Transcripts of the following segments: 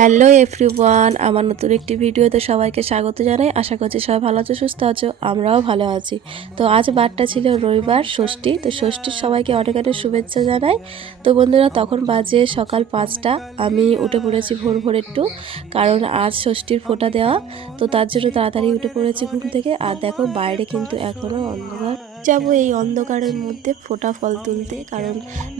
Hello everyone, আমার নতুন একটি ভিডিওতে সবাইকে স্বাগত জানাই। আশা করছি সবাই ভালো আছো, সুস্থ আছো, আমরাও ভালো আছি। তো আজ বারটা ছিল রবিবার, ষষ্ঠী, তো ষষ্ঠীর সবাইকে অনেক অনেক শুভেচ্ছা জানাই। তো বন্ধুরা, তখন বাজে সকাল পাঁচটা, আমি উঠে পড়েছি ভোর ভোর একটু, কারণ আজ ষষ্ঠীর ফোঁটা দেওয়া, তো তার জন্য তাড়াতাড়ি উঠে পড়েছি ঘুম থেকে। আর দেখো, বাইরে কিন্তু এখনও অন্ধকার। যাব এই অন্ধকারের মধ্যে ফোটা ফল তুলতে। কারণ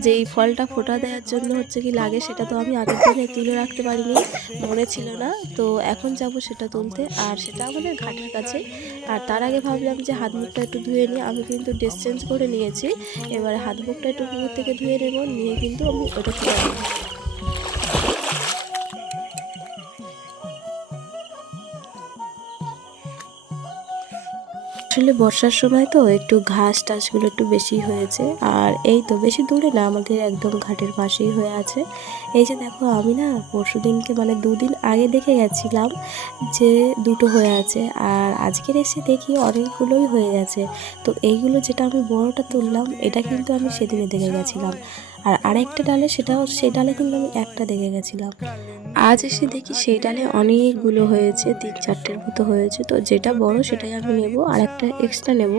যেই ফলটা ফোটা দেওয়ার জন্য হচ্ছে কি লাগে, সেটা তো আমি আগের দিনে তুলে রাখতে পারিনি, মনে ছিল না। তো এখন যাব সেটা তুলতে, আর সেটা আমাদের ঘাটের কাছে। আর তার আগে ভাবলাম যে হাত মুখটা একটু ধুয়ে নিই। আমি কিন্তু ড্রেস চেঞ্জ করে নিয়েছি। এবারে হাত মুখটা একটু পুকুর থেকে ধুয়ে নেব, নিয়ে কিন্তু আমি ওটা আসলে বর্ষার সময় তো একটু ঘাস টাসগুলো একটু বেশি হয়েছে। আর এই তো বেশি দূরে না, আমাদের একদম ঘাটের পাশেই হয়ে আছে। এই যে দেখো, আমি না পরশু দিনকে মানে দুদিন আগে দেখে গেছিলাম যে দুটো হয়ে আছে। আর আজকের এসে দেখি অনেকগুলোই হয়ে গেছে। তো এইগুলো যেটা আমি বড়টা তুললাম, এটা কিন্তু আমি সেদিনে দেখে গেছিলাম। আর আরেকটা ডালে সেটাও সেই ডালে কিন্তু আমি একটা দেখে গেছিলাম। আজ এসে দেখি সেই ডালে অনেকগুলো হয়েছে, তিন চারটের মতো হয়েছে। তো যেটা বড় সেটাই আমি নেব, আর একটা এক্সট্রা নেব।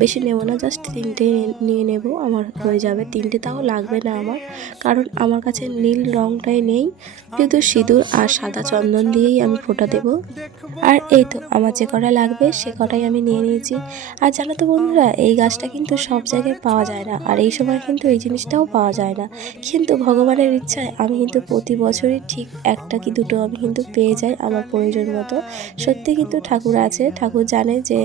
বেশি নেব না জাস্ট তিনটে নিয়ে নেব, আমার হয়ে যাবে। তিনটে তাও লাগবে না আমার, কারণ আমার কাছে নীল রংটাই নেই কিন্তু সিঁদুর আর সাদা চন্দন দিয়েই আমি ফোটা দেব। আর এই তো, আমার যে কটা লাগবে, সে কটাই আমি নিয়ে নিয়েছি। আর জানো তো বন্ধুরা, এই গাছটা কিন্তু সব জায়গায় পাওয়া যায় না, আর এই সময় কিন্তু এই জিনিসটাও পাওয়া যায় না। কিন্তু ভগবানের ইচ্ছায় আমি কিন্তু প্রতি বছরই ঠিক একটা কি দুটো আমি কিন্তু পেয়ে যাই আমার প্রয়োজন মতো। সত্যি কিন্তু ঠাকুর আছে, ঠাকুর জানে যে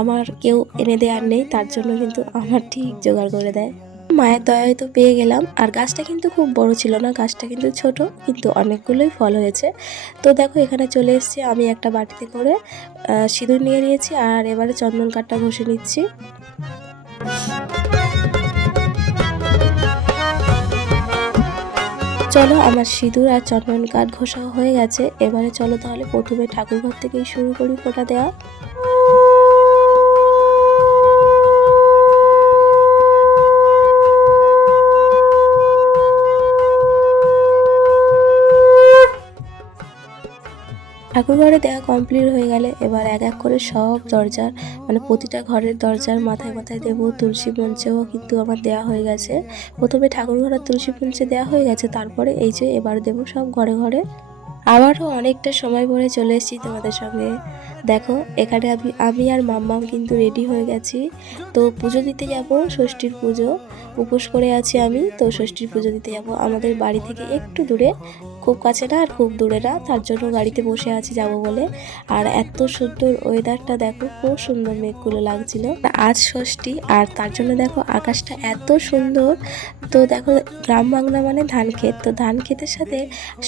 আমার কেউ এনে দেওয়ার নেই, তার জন্য কিন্তু আমার ঠিক জোগাড় করে দেয়। মায়ের দয়ায় তো পেয়ে গেলাম, আর গাছটা কিন্তু খুব বড় ছিল না, গাছটা কিন্তু ছোট, কিন্তু অনেকগুলোই ফল হয়েছে। তো দেখো, এখানে চলে এসেছি, আমি একটা বাটিতে করে সিঁদুর নিয়ে নিয়েছি, আর এবারে চন্দন কাঠটা ঘষে নিচ্ছি। চলো, আমার সিঁদুর আর চন্দন কাঠ ঘষা হয়ে গেছে। এবারে চলো তাহলে প্রথমে ঠাকুরঘর থেকেই শুরু করি ফোটা দেওয়া। ঠাকুরঘরে দেওয়া কমপ্লিট হয়ে গেলে এবার এক এক করে সব দরজার মানে প্রতিটা ঘরের দরজার মাথায় মাথায় দেবো তুলসী মঞ্চেও কিন্তু আমার দেওয়া হয়ে গেছে। প্রথমে ঠাকুরঘরের তুলসী মঞ্চে দেওয়া হয়ে গেছে, তারপরে এই যে এবার দেবো সব ঘরে ঘরে। আবারও অনেকটা সময় পরে চলে এসেছি তোমাদের সঙ্গে। দেখো, এখানে আমি আমি আর মাম্মাম কিন্তু রেডি হয়ে গেছি। তো পুজো দিতে যাব, ষষ্ঠীর পুজো। উপোস করে আছি আমি, তো ষষ্ঠীর পুজো দিতে যাব। আমাদের বাড়ি থেকে একটু দূরে, খুব কাছে না আর খুব দূরে না, তার জন্য গাড়িতে বসে আছি যাব বলে। আর এত সুন্দর ওয়েদারটা দেখো, খুব সুন্দর মেঘগুলো লাগছিল। আজ ষষ্ঠী, আর তার জন্য দেখো আকাশটা এত সুন্দর। তো দেখো, গ্রাম বাংলা মানে ধান ক্ষেত তো ধান ক্ষেতের সাথে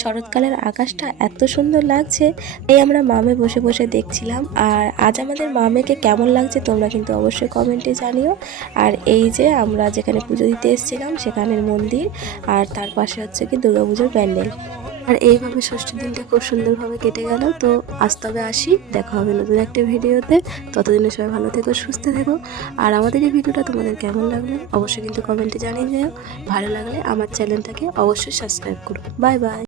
শরৎকালের আকাশটা এত সুন্দর লাগছে। এই আমরা মামে বসে বসে দেখছিলাম। আর আজ আমাদের মামেকে কেমন লাগছে তোমরা কিন্তু অবশ্যই কমেন্টে জানিও। আর এই যে আমরা যেখানে পুজো দিতে এসেছিলাম সেখানের মন্দির আর তার পাশে হচ্ছে কি দুর্গাপুজোর প্যান্ডেল। আর এইভাবে ষষ্ঠী দিনটা খুব সুন্দরভাবে কেটে গেল। তো আজ তবে আসি, দেখা হবে নতুন একটা ভিডিওতে। ততদিনে সবাই ভালো থেকো, সুস্থ থেকো। আর আমাদের এই ভিডিওটা তোমাদের কেমন লাগল অবশ্যই কিন্তু কমেন্টে জানিয়ে যাও ভালো লাগলে আমার চ্যানেলটাকে অবশ্যই সাবস্ক্রাইব করো। Bye bye